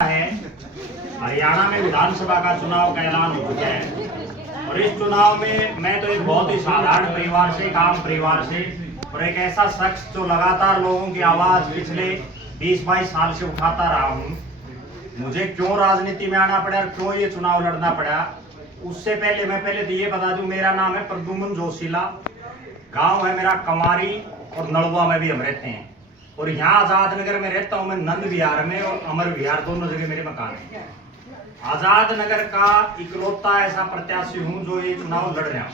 है हरियाणा में विधानसभा का चुनाव का ऐलान हो चुका है और इस चुनाव में मैं तो एक बहुत ही साधारण परिवार से, आम परिवार से और एक ऐसा शख्स जो लगातार लोगों की आवाज पिछले 20-22 साल से उठाता रहा हूँ। मुझे क्यों राजनीति में आना पड़ा और क्यों ये चुनाव लड़ना पड़ा, उससे पहले मैं तो ये बता दूं, मेरा नाम है प्रद्युम्न जोशीला, गांव है मेरा कमारी और नलवा में भी हम रहते हैं और यहाँ आजाद नगर में रहता हूँ मैं, नंद विहार में और अमर विहार दोनों जगह मेरे मकान है। आजाद नगर का इकलौता ऐसा प्रत्याशी हूँ जो ये चुनाव लड़ रहा हूँ,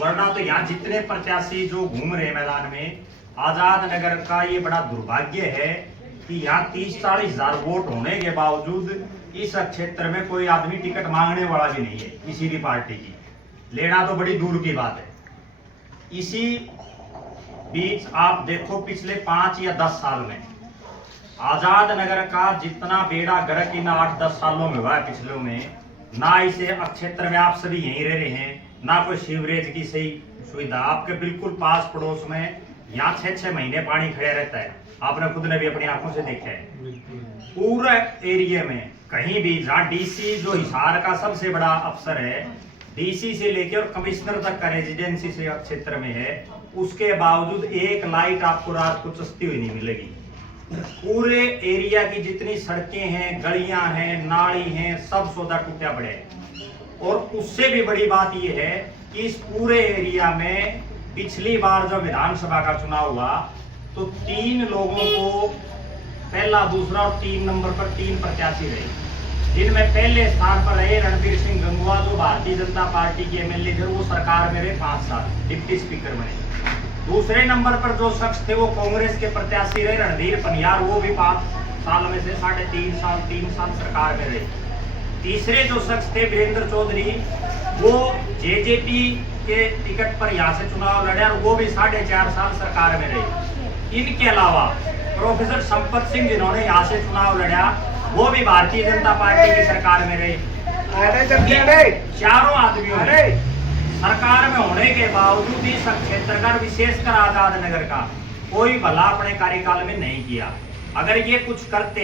वरना तो यहाँ जितने प्रत्याशी जो घूम रहे मैदान में, आजाद नगर का ये बड़ा दुर्भाग्य है कि यहाँ 30-40 हजार वोट होने के बावजूद इस क्षेत्र में कोई आदमी टिकट मांगने वाला भी नहीं है किसी भी पार्टी की, लेना तो बड़ी दूर की बात है। इसी बीच आप देखो पिछले 5 या 10 साल में आजाद नगर का जितना बेड़ा गर्क इन 8-10 सालों में हुआ है पिछले में, ना इसे क्षेत्र में आप सभी यहीं रह रहे हैं, ना कोई सीवरेज की सही सुविधा। आपके बिल्कुल पास पड़ोस में यहाँ 6-6 महीने पानी खड़ा रहता है, आपने खुद ने भी अपनी आंखों से देखा है। पूरे एरिया में कहीं भी जहाँ डीसी जो हिसार का सबसे बड़ा अफसर है, डीसी से लेकर और कमिश्नर तक का रेजिडेंसी से क्षेत्र में है, उसके बावजूद एक लाइट आपको रात को चस्ती हुई नहीं मिलेगी। पूरे एरिया की जितनी सड़कें हैं, गलियां हैं, नाली हैं, सब सौदा टूटा पड़े हैं। और उससे भी बड़ी बात यह है कि इस पूरे एरिया में पिछली बार जब विधानसभा का चुनाव हुआ तो 3 लोगों को पहला, दूसरा और 3 नंबर पर 3 प्रत्याशी रहे, जिनमें पहले स्थान पर रहे रणबीर सिंह गंगवा जो भारतीय जनता पार्टी के एमएलए थे, वो सरकार में रहे 5 साल, डिप्टी स्पीकर बने। दूसरे नंबर पर जो शख्स थे वो कांग्रेस के प्रत्याशी रहे रणधीर पनियार, वो भी 5 साल में से 3.5 साल सरकार में रहे। तीसरे जो शख्स थे वीरेंद्र चौधरी, वो जेजेपी के टिकट पर यहाँ से चुनाव लड़े और वो भी 4.5 साल सरकार में रहे। इनके अलावा प्रोफेसर संपत सिंह जिन्होंने यहाँ से चुनाव लड़ा, वो भी भारतीय जनता पार्टी की सरकार में रहे। चारों आदमियों ने सरकार में होने के बावजूद इस क्षेत्र का, विशेषकर आजाद नगर का, कोई भला अपने कार्यकाल में नहीं किया। अगर ये कुछ करते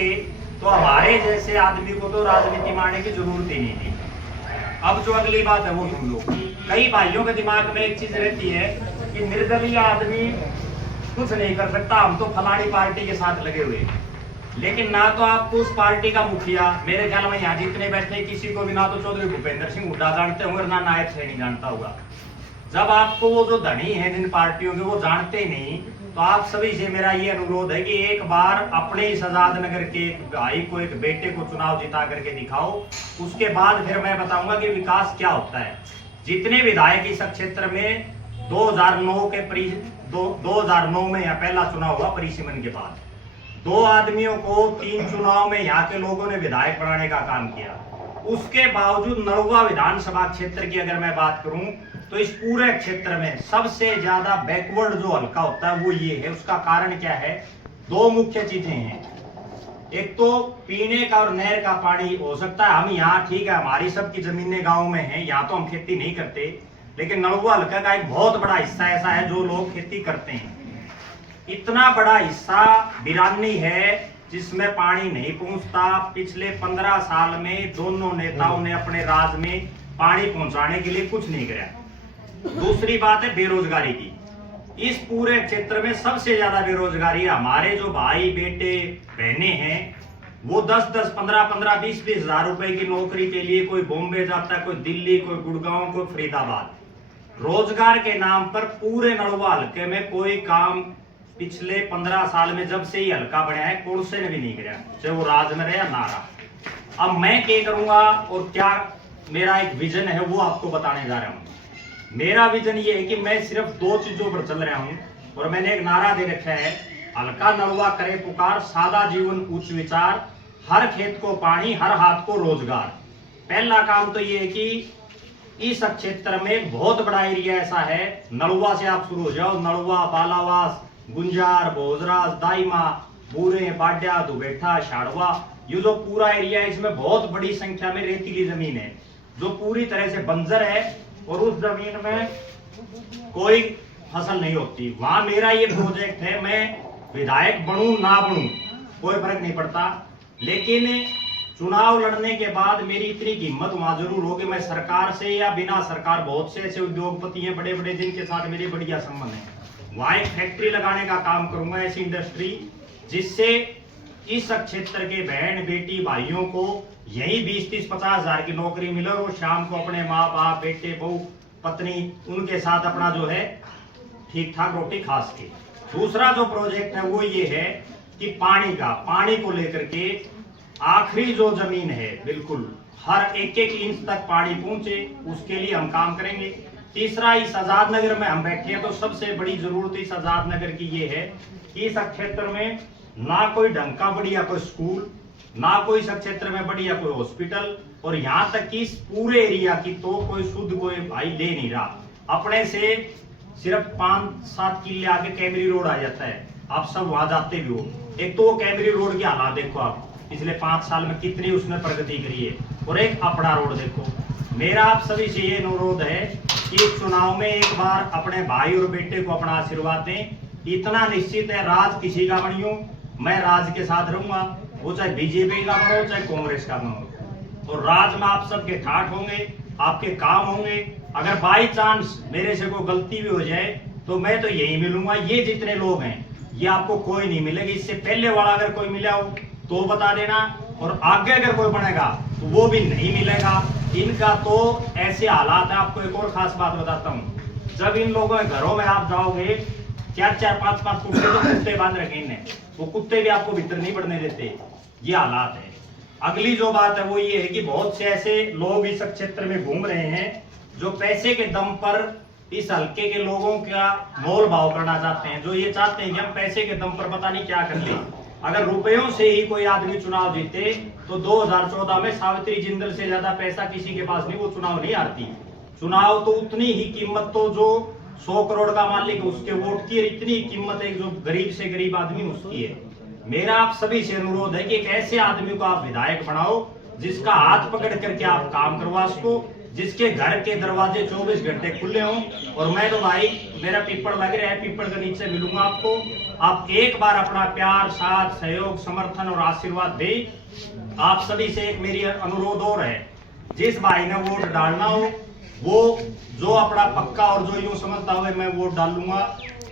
तो हमारे जैसे आदमी को तो राजनीति में आने की जरूरत ही नहीं थी। अब जो अगली बात है वो सुन लो। कई भाइयों के दिमाग में एक चीज रहती है कि निर्दलीय आदमी कुछ नहीं कर सकता, हम तो फलानी पार्टी के साथ लगे हुए। लेकिन ना तो आपको उस पार्टी का मुखिया, मेरे ख्याल में यहाँ जितने बैठे किसी को भी ना तो चौधरी भूपेंद्र सिंह हुड्डा जानते होंगे और ना नायब सैनी जानता होगा। जब आपको वो जो धनी है जिन पार्टियों के वो जानते ही नहीं, तो आप सभी से मेरा ये अनुरोध है कि एक बार अपने इस आजाद नगर के भाई को, एक बेटे को चुनाव जिता करके दिखाओ, उसके बाद फिर मैं बताऊंगा कि विकास क्या होता है। जितने विधायक इस क्षेत्र में 2009 में यहाँ पहला चुनाव हुआ परिसीमन के बाद, 2 आदमियों को 3 चुनाव में यहाँ के लोगों ने विधायक बनाने का काम किया। उसके बावजूद नलवा विधानसभा क्षेत्र की अगर मैं बात करूं तो इस पूरे क्षेत्र में सबसे ज्यादा बैकवर्ड जो हल्का होता है वो ये है। उसका कारण क्या है? 2 मुख्य चीजें हैं। एक तो पीने का और नहर का पानी हो सकता है। हम यहाँ ठीक है, हमारी सबकी जमीनें गाँव में है, यहाँ तो हम खेती नहीं करते, लेकिन नलवा हल्का का एक बहुत बड़ा हिस्सा ऐसा है जो लोग खेती करते हैं। इतना बड़ा हिस्सा बिरानी है जिसमें पानी नहीं पहुंचता। पिछले 15 साल में दोनों नेताओं ने अपने राज में पानी पहुंचाने के लिए कुछ नहीं किया। दूसरी बात है बेरोजगारी की। इस पूरे क्षेत्र में सबसे ज्यादा बेरोजगारी है। हमारे जो भाई बेटे बहने हैं वो 10-10, 15-15, 20-20 हजार रुपए की नौकरी के लिए कोई बॉम्बे जाता है, कोई दिल्ली, कोई गुड़गांव, कोई फरीदाबाद। रोजगार के नाम पर पूरे नलवा हल्के में कोई काम पिछले 15 साल में जब से ही हल्का बना है कोर्से ने भी नहीं किया, चाहे वो राज में रहे या ना रहा। अब मैं क्या करूंगा और क्या मेरा एक विजन है वो आपको बताने जा रहा हूं। मेरा विजन ये है कि मैं सिर्फ 2 चीजों पर चल रहा हूं और मैंने एक नारा दे रखा है, हल्का नलवा करे पुकार, सादा जीवन उच्च विचार, हर खेत को पानी, हर हाथ को रोजगार। पहला काम तो ये है कि इस क्षेत्र में बहुत बड़ा एरिया ऐसा है, नलवा से आप शुरू हो जाओ, नलवा, बालावास, गुंजार, भोजराज, दाइमा, बूरे, बाड्या, दुबेठा, शाड़वा, ये जो पूरा एरिया है इसमें बहुत बड़ी संख्या में रेतीली जमीन है जो पूरी तरह से बंजर है और उस जमीन में कोई फसल नहीं होती। वहां मेरा ये प्रोजेक्ट है, मैं विधायक बनूं ना बनूं कोई फर्क नहीं पड़ता, लेकिन चुनाव लड़ने के बाद मेरी इतनी हिम्मत वहां जरूर होगी, मैं सरकार से या बिना सरकार, बहुत से ऐसे उद्योगपति हैं बड़े बड़े जिनके साथ मेरे बढ़िया संबंध है, वहां एक फैक्ट्री लगाने का काम करूंगा, ऐसी इंडस्ट्री जिससे इस क्षेत्र के बहन बेटी भाइयों को यही 20-30-50 हजार की नौकरी मिले और वो शाम को अपने माँ बाप बेटे बहू पत्नी उनके साथ अपना जो है ठीक ठाक रोटी खा सके। दूसरा जो प्रोजेक्ट है वो ये है कि पानी को लेकर के आखिरी जो जमीन है बिल्कुल हर एक इंच तक पानी पहुंचे, उसके लिए हम काम करेंगे। तीसरा, इस आजाद नगर में हम बैठे हैं तो सबसे बड़ी जरूरत इस आजाद नगर की ये है कि इस क्षेत्र में ना कोई ढंग का बढ़िया कोई स्कूल, ना कोई इस क्षेत्र में बढ़िया कोई हॉस्पिटल, और यहाँ तक कि इस पूरे एरिया की तो कोई शुद्ध कोई भाई ले नहीं रहा। अपने से सिर्फ 5-7 किले आगे कैमरी रोड आ जाता है, आप सब वहां जाते भी हो। एक तो वो कैमरी रोड की हालात देखो आप, पिछले 5 साल में कितनी उसने प्रगति करी है, और एक अपना रोड देखो। मेरा आप सभी से ये अनुरोध है कि इस चुनाव में एक बार अपने भाई और बेटे को अपना आशीर्वाद दें। इतना निश्चित है, राज किसी का बनियो, मैं राज के साथ रहूंगा, वो चाहे बीजेपी का बनो चाहे कांग्रेस का बनो, और राज में आप सबके ठाठ होंगे, आपके काम होंगे। अगर बाई चांस मेरे से कोई गलती भी हो जाए तो मैं तो यही मिलूंगा। ये जितने लोग हैं ये आपको कोई नहीं मिलेगा, इससे पहले वाला अगर कोई मिला हो तो बता देना, और आगे अगर कोई बनेगा तो वो भी नहीं मिलेगा। इनका तो ऐसे हालात है। आपको एक और खास बात बताता हूँ, जब इन लोगों के घरों में आप जाओगे 4-4, 5-5 कुत्ते तो कुत्ते बांध रखे इन्हें, वो कुत्ते भी आपको भीतर नहीं बढ़ने देते। ये हालात है। अगली जो बात है वो ये है कि बहुत से ऐसे लोग इस क्षेत्र में घूम रहे हैं जो पैसे के दम पर इस हल्के के लोगों का मोल भाव करना चाहते हैं, जो ये चाहते हैं कि हम पैसे के दम पर पता नहीं क्या कर ले। अगर रुपयों से ही कोई आदमी चुनाव जीते तो 2014 में सावित्री जिंदल से ज्यादा पैसा किसी के पास नहीं, वो चुनाव नहीं हारती। चुनाव तो उतनी ही कीमत तो जो 100 करोड़ का मालिक उसके वोट की, इतनी कीमत है जो गरीब से गरीब आदमी उसकी है। मेरा आप सभी से अनुरोध है कि एक ऐसे आदमी को आप विधायक बनाओ जिसका हाथ पकड़ करके आप काम करवा सको, जिसके घर के दरवाजे 24 घंटे खुले हों। और मैं तो भाई, मेरा पीपल लग रहा है, पीपल के नीचे मिलूंगा आपको। आप एक बार अपना प्यार, साथ, सहयोग, समर्थन और आशीर्वाद दें। आप सभी से एक मेरी अनुरोध और है, जिस भाई ने वोट डालना हो वो जो अपना पक्का और जो यूं समझता हुआ मैं वोट डालूंगा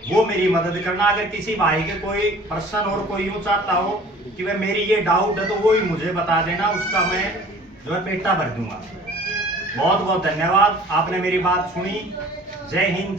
वो मेरी मदद करना। अगर किसी भाई के कोई प्रश्न और कोई यूं चाहता हो कि वह मेरी ये डाउट है तो वो ही मुझे बता देना, उसका मैं जो है पेटा भर दूंगा। बहुत बहुत धन्यवाद, आपने मेरी बात सुनी। जय हिंद।